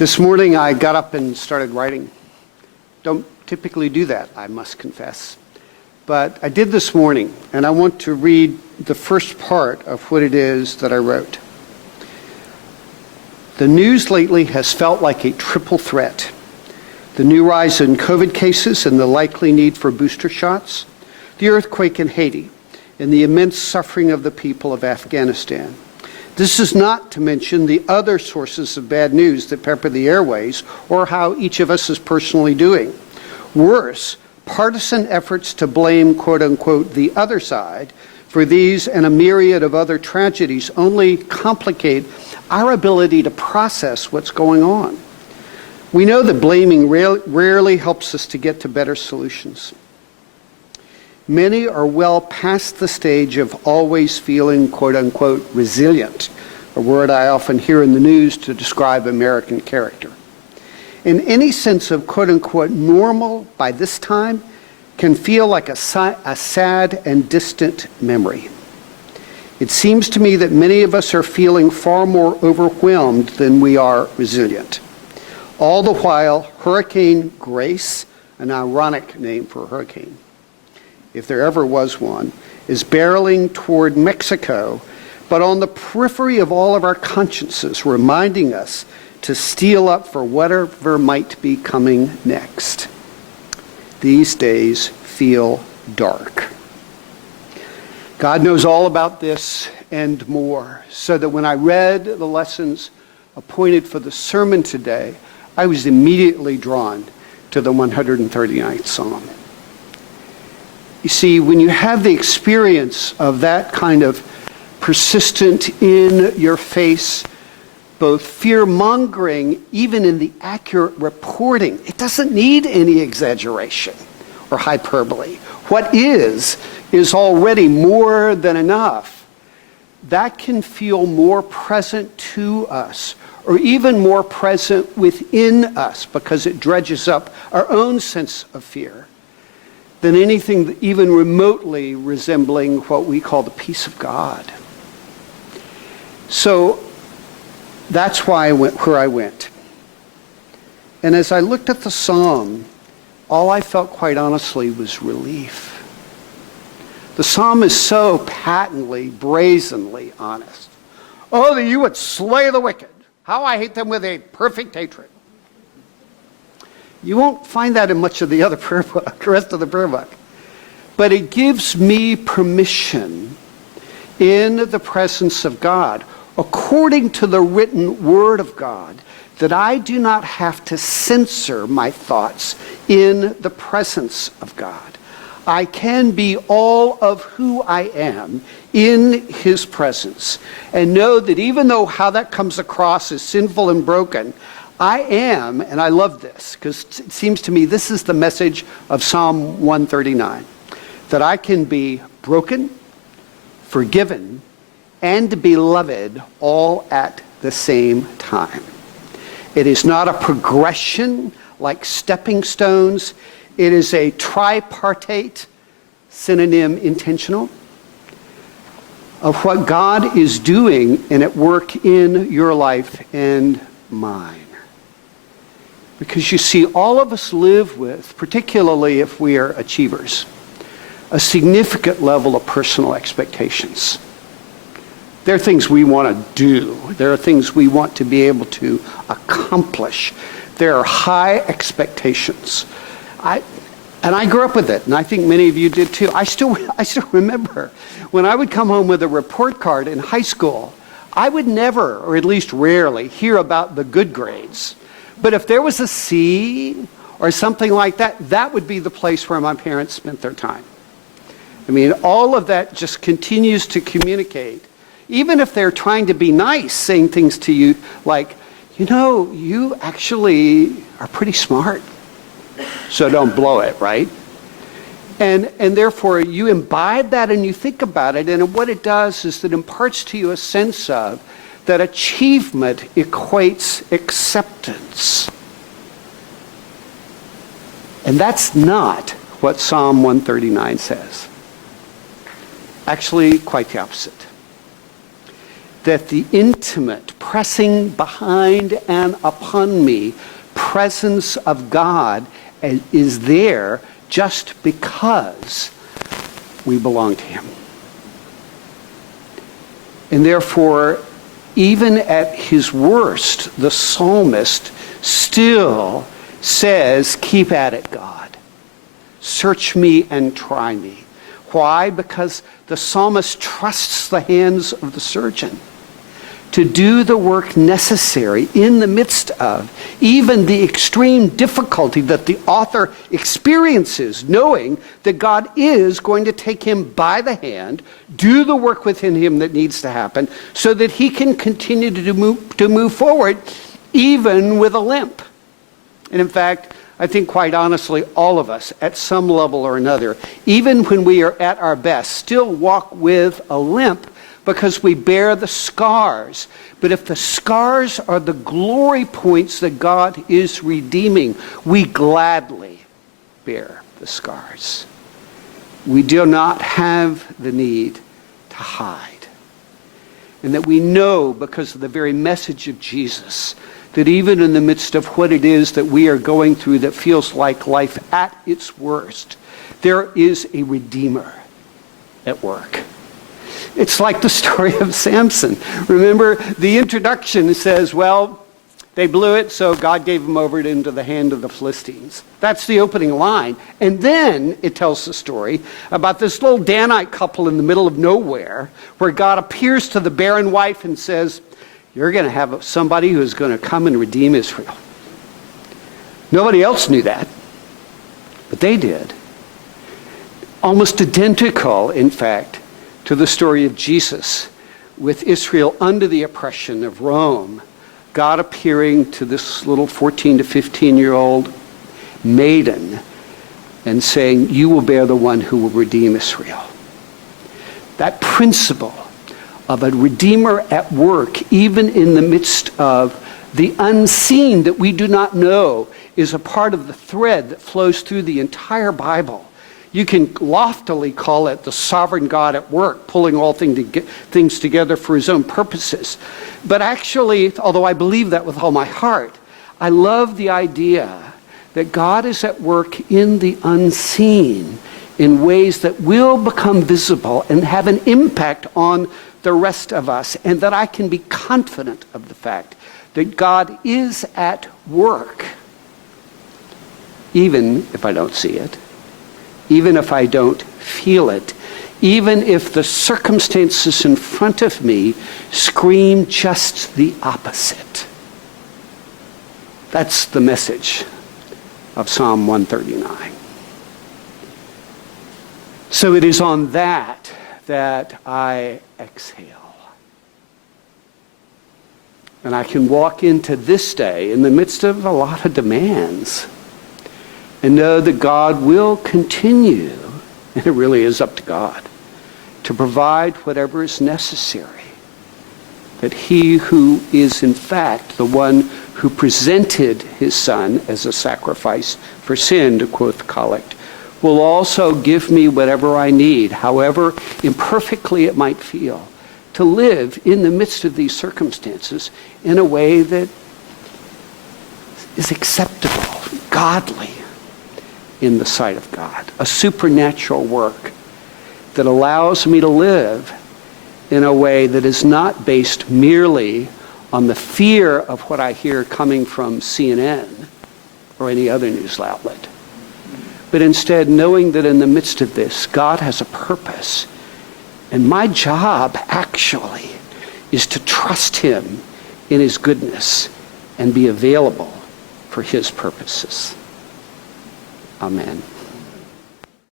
This morning I got up and started writing. Don't typically do that, I must confess. But I did this morning, and I want to read the first part of what it is that I wrote. The news lately has felt like a triple threat. The new rise in COVID cases and the likely need for booster shots, the earthquake in Haiti, and the immense suffering of the people of Afghanistan. This is not to mention the other sources of bad news that pepper the airways or how each of us is personally doing. Worse, partisan efforts to blame, quote unquote, the other side for these and a myriad of other tragedies only complicate our ability to process what's going on. We know that blaming rarely helps us to get to better solutions. Many are well past the stage of always feeling, quote unquote, resilient, a word I often hear in the news to describe American character. And any sense of, quote unquote, normal by this time can feel like a sad and distant memory. It seems to me that many of us are feeling far more overwhelmed than we are resilient. All the while, Hurricane Grace, an ironic name for a hurricane, if there ever was one, is barreling toward Mexico, but on the periphery of all of our consciences, reminding us to steel up for whatever might be coming next. These days feel dark. God knows all about this and more, so that when I read the lessons appointed for the sermon today, I was immediately drawn to the 139th Psalm. You see, when you have the experience of that kind of persistent, in-your-face, both fear-mongering, even in the accurate reporting, it doesn't need any exaggeration or hyperbole. What is already more than enough. That can feel more present to us, or even more present within us, because it dredges up our own sense of fear, than anything even remotely resembling what we call the peace of God. So that's why I went where I went. And as I looked at the psalm, all I felt, quite honestly, was relief. The psalm is so patently, brazenly honest. Oh, that you would slay the wicked. How I hate them with a perfect hatred. You won't find that in much of the other prayer book, the rest of the prayer book. But it gives me permission in the presence of God, according to the written word of God, that I do not have to censor my thoughts in the presence of God. I can be all of who I am in his presence and know that even though how that comes across is sinful and broken, I am, and I love this, because it seems to me this is the message of Psalm 139, that I can be broken, forgiven, and beloved all at the same time. It is not a progression like stepping stones. It is a tripartite, synonym intentional, of what God is doing and at work in your life and mine. Because you see, all of us live with, particularly if we are achievers, a significant level of personal expectations. There are things we want to do. There are things we want to be able to accomplish. There are high expectations. I grew up with it, and I think many of you did too. I still remember when I would come home with a report card in high school, I would never, or at least rarely, hear about the good grades. But if there was a C or something like that, that would be the place where my parents spent their time. I mean, all of that just continues to communicate. Even if they're trying to be nice, saying things to you like, you know, you actually are pretty smart, so don't blow it, right? And therefore, you imbibe that and you think about it, and what it does is it imparts to you a sense of that achievement equates acceptance. And that's not what Psalm 139 says. Actually, quite the opposite. that the intimate, pressing behind and upon me presence of God is there just because we belong to him. And therefore, even at his worst, the psalmist still says, keep at it, God. Search me and try me. Why? Because the psalmist trusts the hands of the surgeon to do the work necessary in the midst of even the extreme difficulty that the author experiences, knowing that God is going to take him by the hand, do the work within him that needs to happen, so that he can continue to move forward, even with a limp. And in fact, I think quite honestly, all of us, at some level or another, even when we are at our best, still walk with a limp, because we bear the scars. But if the scars are the glory points that God is redeeming, we gladly bear the scars. We do not have the need to hide. And that we know, because of the very message of Jesus, that even in the midst of what it is that we are going through that feels like life at its worst, there is a Redeemer at work. It's like the story of Samson. Remember, the introduction says, well, they blew it, so God gave them over into the hand of the Philistines. That's the opening line. And then it tells the story about this little Danite couple in the middle of nowhere, where God appears to the barren wife and says, you're going to have somebody who is going to come and redeem Israel. Nobody else knew that, but they did. Almost identical, in fact, to the story of Jesus, with Israel under the oppression of Rome, God appearing to this little 14 to 15-year-old maiden and saying, you will bear the one who will redeem Israel. That principle of a Redeemer at work, even in the midst of the unseen that we do not know, is a part of the thread that flows through the entire Bible. You can loftily call it the sovereign God at work, pulling all things together for his own purposes. But actually, although I believe that with all my heart, I love the idea that God is at work in the unseen in ways that will become visible and have an impact on the rest of us, and that I can be confident of the fact that God is at work, even if I don't see it. Even if I don't feel it, even if the circumstances in front of me scream just the opposite. That's the message of Psalm 139. So it is on that I exhale. And I can walk into this day in the midst of a lot of demands and know that God will continue, and it really is up to God, to provide whatever is necessary. That he who is in fact the one who presented his son as a sacrifice for sin, to quote the collect, will also give me whatever I need, however imperfectly it might feel, to live in the midst of these circumstances in a way that is acceptable, godly, in the sight of God. A supernatural work that allows me to live in a way that is not based merely on the fear of what I hear coming from CNN or any other news outlet, but instead knowing that in the midst of this, God has a purpose. And my job actually is to trust him in his goodness and be available for his purposes. Amen.